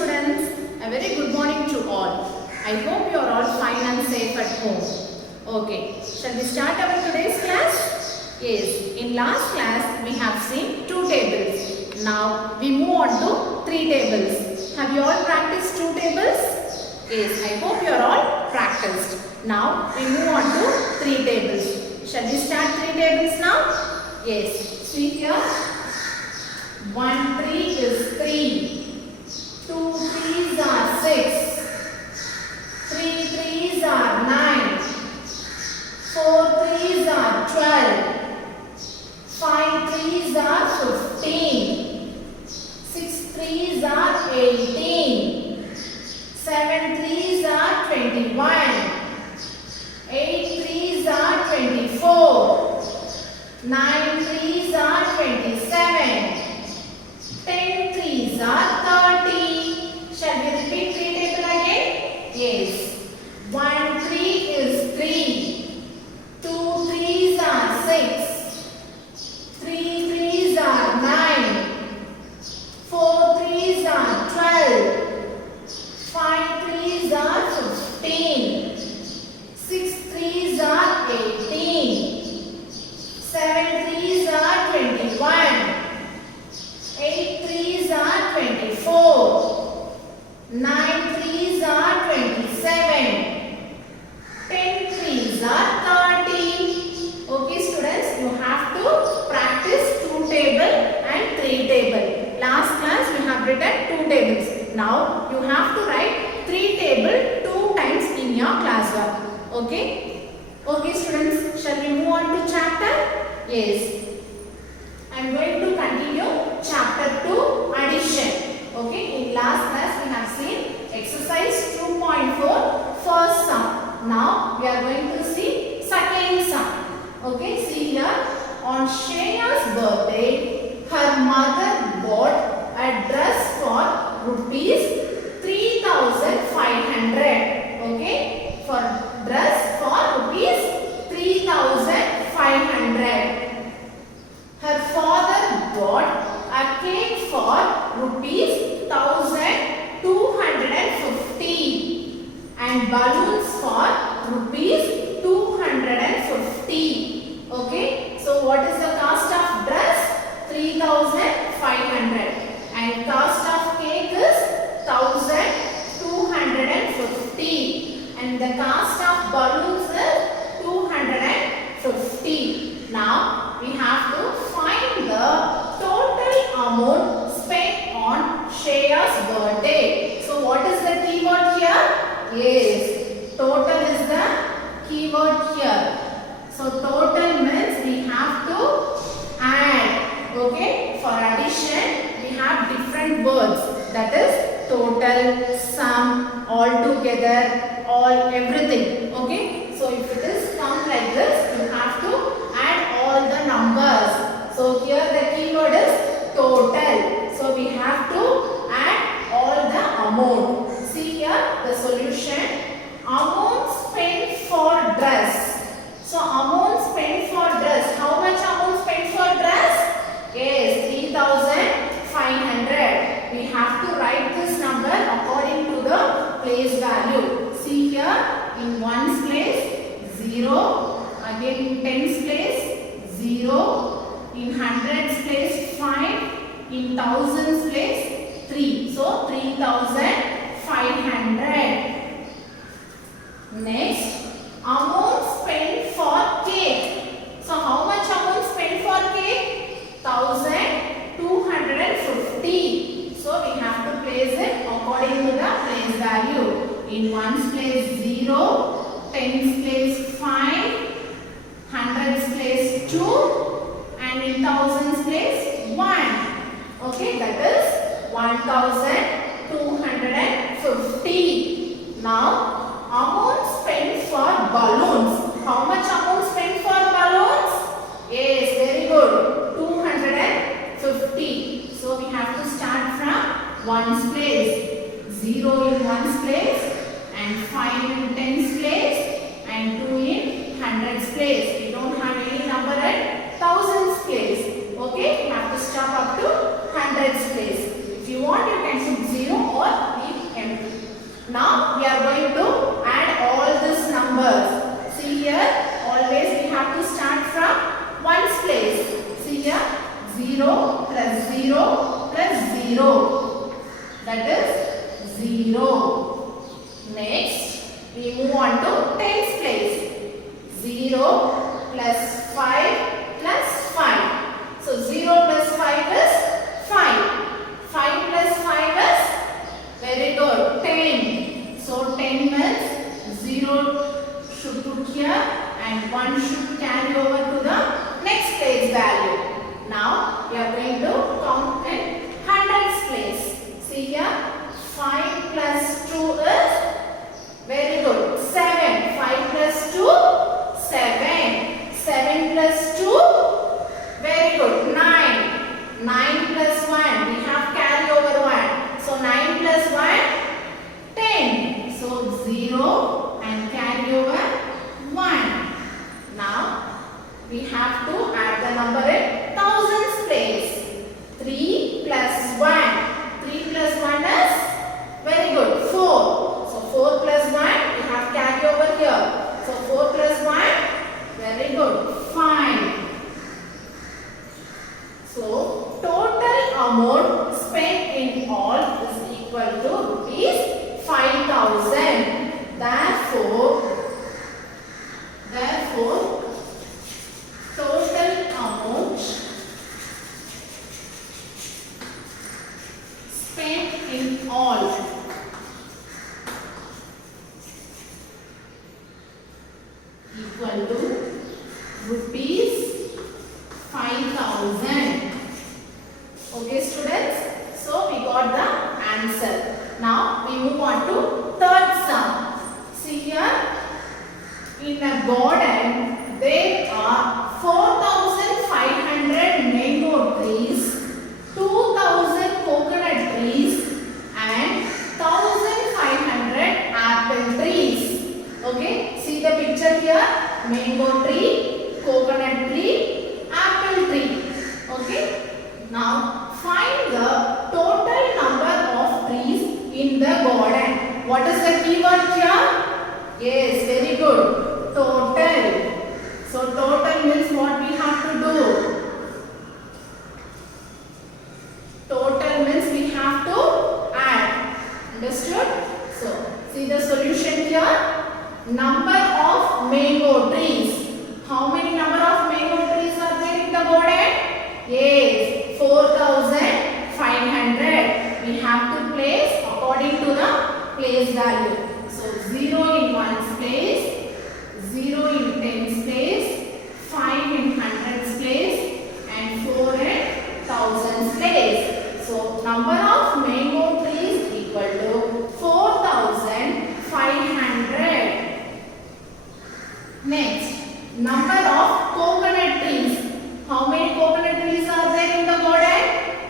students, a very good morning to all. I hope you are all fine and safe at home. Okay, shall we start our today's class? Yes, in last class we have seen 2 tables. Now we move on to 3 tables. Have you all practiced 2 tables? Yes, I hope you are all practiced. Now we move on to 3 tables. Shall we start 3 tables now? Yes, see here. 1 3 is 3. 2 3s are 6. 3 3s are 9. 4 3s are 12. 5 3s are 15. 6 3s are 18. 7 3s are 21. 8 3s are 24. 9 3s are 27. 10 3s are 30. Shall we repeat 3 table again? Yes. 1 3 is 3. 2 3s are 6. 3 3s are 9. 4 3s are 12. 5 3s are 15. 6 3s are 18. 7 3s are 21. 8 3s are 24. 9 3s are 27. 10 3s are 30. Okay students, you have to practice 2 table and 3 table. Last class we have written 2 tables. Now you have to write 3 table 2 times in your classwork. Okay? Okay students, shall we move on to chapter? Yes. I am going to continue chapter 2 addition. Okay, in last class we have seen exercise 2.4 first sum. Now we are going to see second sum. Okay, see here. On Shreya's birthday, her mother bought a dress for rupees 3,500. Okay, for dress for rupees 3,500. Her father bought a cake for rupees 1,250 and balloons for rupees 250. Okay, so what is the cost of dress? 3,500 and cost of cake is 1,250 and the cost of balloons is 250. Now we have to find the total amount spent on Shreya's birthday. So what is the keyword here? Yes, total is the keyword here. So total means we have to add. Okay, for addition we have different words, that is total, sum, altogether, all, everything. Okay, so if it is come like this, you have to add all the numbers. So here the keyword is total. So we have to add all the amount. See here the solution. Amount spent for dress. So amount spent for dress. How much amount spent for dress? Yes, 3,500. We have to write this number according to the place value. See here in ones place 0. Again in tens place 0. In hundreds place 5. In thousands place 3. So 3,500. Next, amount spent for cake. So how much amount spent for cake? 1,250. So we have to place it according to the place value. In ones place 0, tens place 5, hundreds place 2, and in thousands place 1. Okay, that is 1,250. Now, amount spent for balloons. How much amount spent for balloons? Yes, very good. 250. So we have to start from ones place. 0 in ones place, and 5 in tens place, and 2 in hundreds place. We don't have any number at thousands place. Okay, we have to stop up to hundreds place. If you want, you can put 0 or Now we are going to add all these numbers. See here, always we have to start from ones place. See here, 0 plus 0 plus 0. That is 0. Next, we move on to tens place. 0 plus 5 plus 5. So 0 plus 5 is 5. 5 plus 5 is, very good, 10. So 10 means 0 should put here and 1 should carry over to the next place value. Now we are going to count in hundreds place. See here, 5 plus 2 is, very good, 7. 5 plus 2, 7. 7 plus 2, very good, 9. 9 plus 1, we have carry over 1. So 9 plus 1, 10. So 0 and carry over 1. Now we have to add the number in thousands place. 3 plus 1. 3 plus 1 is, very good, 4. So 4 plus 1, we have carry over here. So 4 plus 1, very good, 5. So total amount spent in all is equal to rupees 5,000. Therefore, total amount spent in all equal to rupees 5,000. Okay students, so we got the answer. Now we move on to third sum. See here, in a garden there are 4,500 mango trees, 2,000 coconut trees and 1,500 apple trees. Okay, see the picture here, mango tree, coconut tree, apple tree. Okay, now find the total number of trees in the garden. What is the keyword here? Yes, very good, total. So total means what we have to do? Total means we have to add. Understood? So see the solution here. Number of mango trees. How many number of mango trees are there in the garden? Yes, 4,500. We have to place according to the place value. So 0 in ones place, 0 in tens place, 5 in hundreds place and 4 in thousands place. So number of mango trees equal to 4,500. Next, number of coconut trees. How many coconut trees are there in the garden?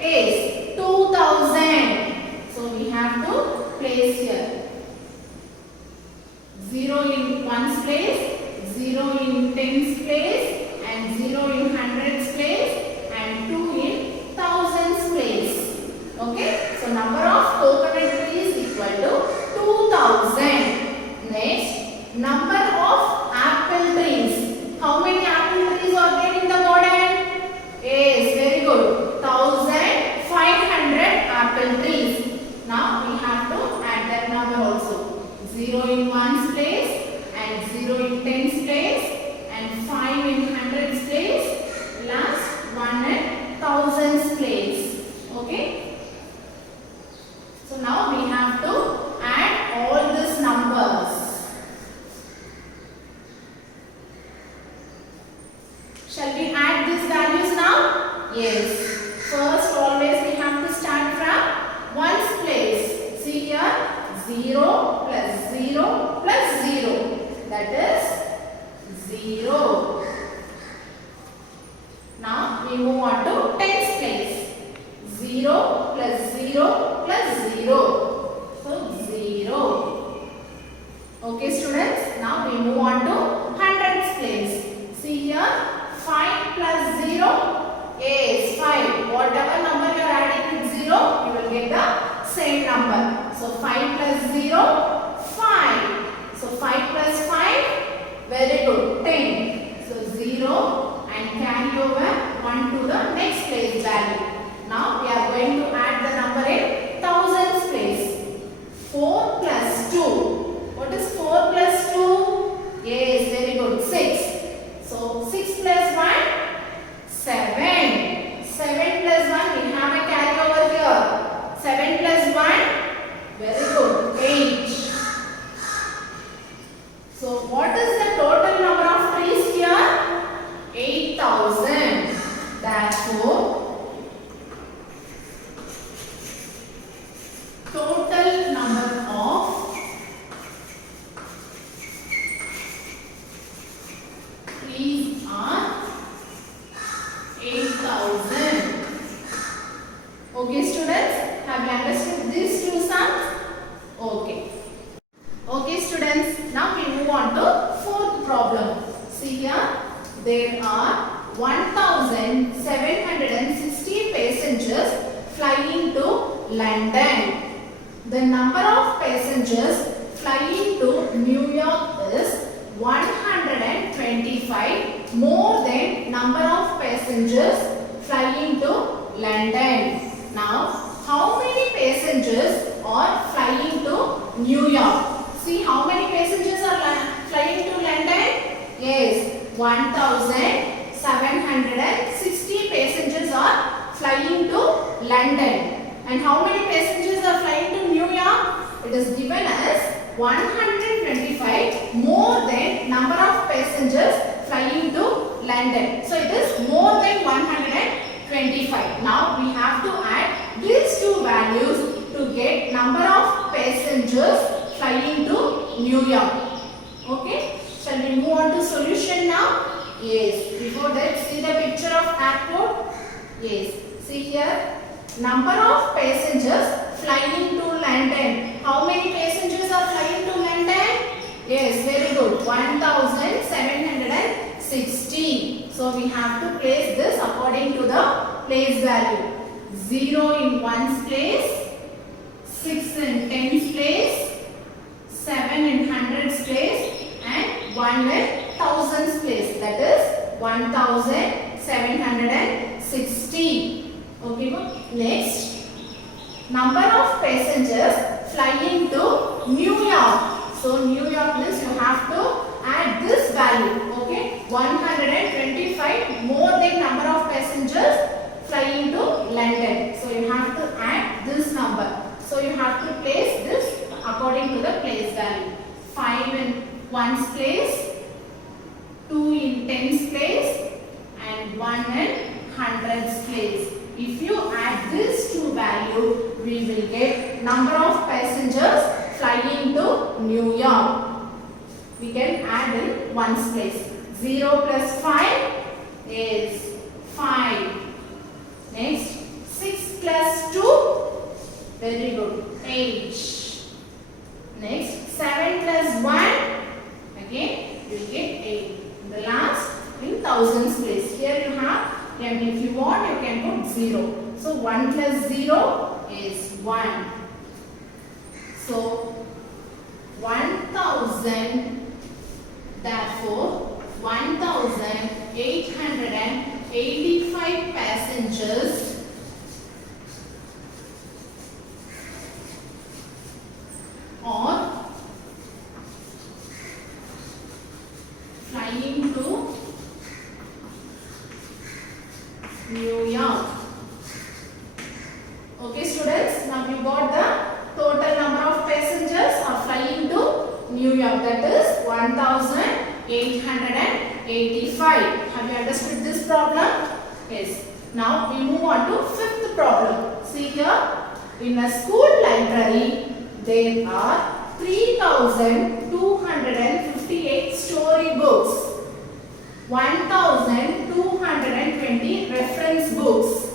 Yes, 2,000. So we have to place here. 0 in ones place, 0 in tens place and 0 in hundreds place and 2 in thousands place. Okay, so number of coconut trees equal to 2,000. Next, number of apple trees. How many apple trees are there in the garden? Yes, very good, 1,500 apple trees. Now we have to add that number also. 0 in ones place and 0 in tens place and 5 in hundreds place, last 1 in thousands place. Okay, so now we have to add all these numbers. Shall we add these values now? Yes. First, always we have to start from ones place. See here, 0 plus 0 plus 0. That is 0. Now we move on to tens place. 0 plus 0 plus 0. So 0. Okay students, now we move on to hundreds place. See here, 5 plus 0 is 5. Whatever number you are adding with 0, you will get the same number. So 5 plus 0, So 5 plus 5, very good, 10. So 0 and carry over 1 to the next place value. Now we are going to add the number in thousands place. 4 plus 2. What is 4 plus 2? Yes, very good, 6. So 6 plus 1, 7. 7 plus 1, we have a carry over here. 7 plus 1, very good, 8. So what is the total number of trees here? 8,000. Therefore, total number of trees are 8,000. Okay students, have you understood these two sums? Okay. Okay students, now we move on to fourth problem. See here, there are 1,760 passengers flying to London. The number of passengers flying to New York is 125 more than number of passengers flying to London. Now, how many passengers are flying to New York? See how many passengers are flying to London? Yes, 1,760 passengers are flying to London. And how many passengers are flying to New York? It is given as 125 more than number of passengers flying to London. So it is more than 125. Now we have to add these two values to get number of passengers flying to New York. Okay, shall we move on to solution now? Yes, before that see the picture of airport. Yes, see here, number of passengers flying to London. How many passengers are flying to London? Yes, very good, 1,760. So we have to place this according to the place value. 0 in ones place, 6 in tens place, 7 in hundreds place, and 1 in thousands place. That is 1,760. Okay, next, number of passengers flying to New York. So New York means you have to add this value. Okay, 125 more than number of passengers flying to London. So you have to add this number. So you have to place this according to the place value. 5 in ones place, 2 in tens place, and 1 in hundreds place. If you add these two values, we will get number of passengers flying to New York. We can add in ones place. 0 plus 5 is 5. Next, 6 plus 2, very good, 8. Next, 7 plus 1, again you will get 8. The last in thousands place. Here you have, and if you want you can put 0. So 1 plus 0 is 1. So 1,000, therefore 1,885 passengers are flying to New York. Okay students, now you got the total number of passengers are flying to New York, that is 1,885. Have you understood this problem? Yes. Now we move on to fifth problem. See here, in a school library there are 3,258 story books, 1,220 reference books,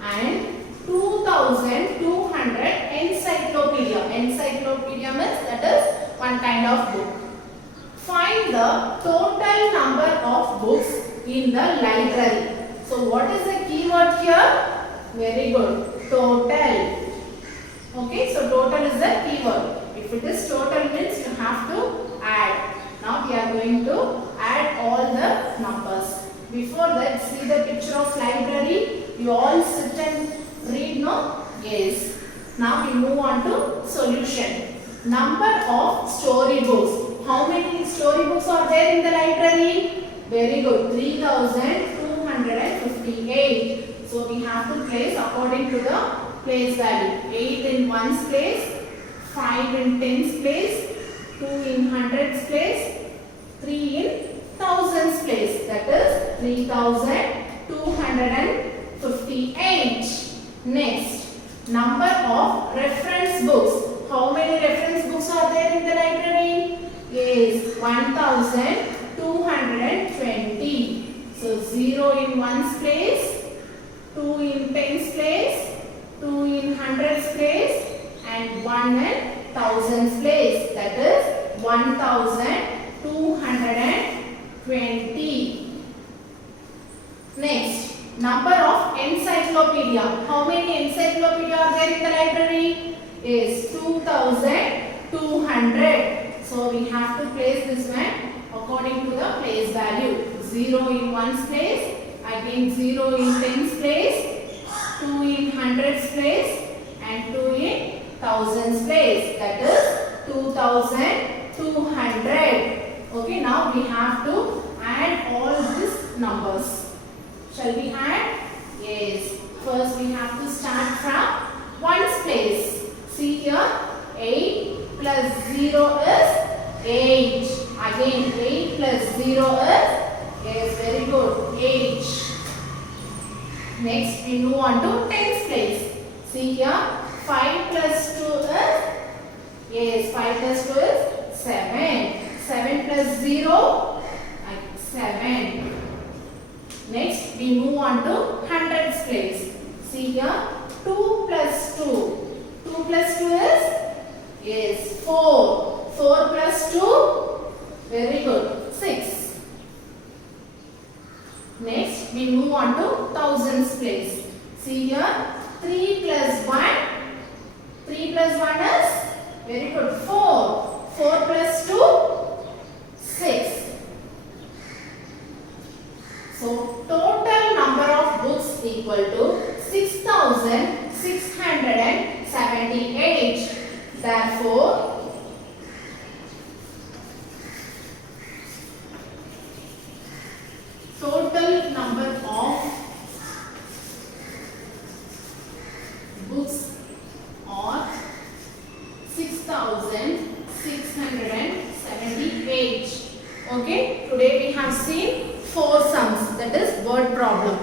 and 2,200 encyclopedia. Encyclopedia means that is one kind of book. Find the total number of books in the library. So what is the keyword here? Very good. Total. Okay, so total is the keyword. If it is total means you have to add. You all sit and read, no? Yes. Now we move on to solution. Number of storybooks. How many storybooks are there in the library? Very good. 3258. So we have to place according to the place value. 8 in ones place, 5 in tens place, 2 in hundreds place, 3 in thousands place. That is 3258. Next, number of reference books. How many reference books are there in the library? Yes, 1220. So 0 in ones place, 2 in tens place, 2 in hundreds place, and 1 in thousands place. That is 1220. Next, number of encyclopedia. How many encyclopedia are there in the library? Is 2200. So we have to place this one according to the place value. 0 in ones place, again 0 in tens place, 2 in hundreds place, and 2 in thousands place. That is 2200. Okay, now we have to add all these numbers. Shall we add? Yes. First we have to start from ones place. See here, 8 plus 0 is 8. Again 8 plus 0 is, yes, very good, 8. Next we move on to tens place. See here, 5 plus 2 is, yes, 5 plus 2 is 7. 7 plus 0, 7. Next we move on to hundreds place. See here, 2 plus 2. 2 plus 2 is, yes, 4. 4 plus 2, very good, 6. Next we move on to thousands place. See here, 3 plus 1. 3 plus 1 is, very good, 4. 4 plus 2, 6. So total number of books equal to 6678. Therefore, total number of books are 6678. Okay, today we have seen 4 sums, that is word problem.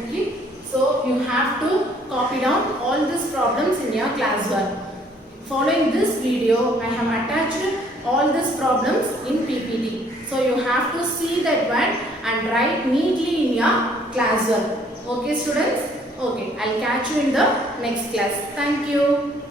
Okay, so you have to copy down all these problems in your classwork. Following this video, I have attached all these problems in PPT. So you have to see that one and write neatly in your classwork. Okay students? Okay, I'll catch you in the next class. Thank you.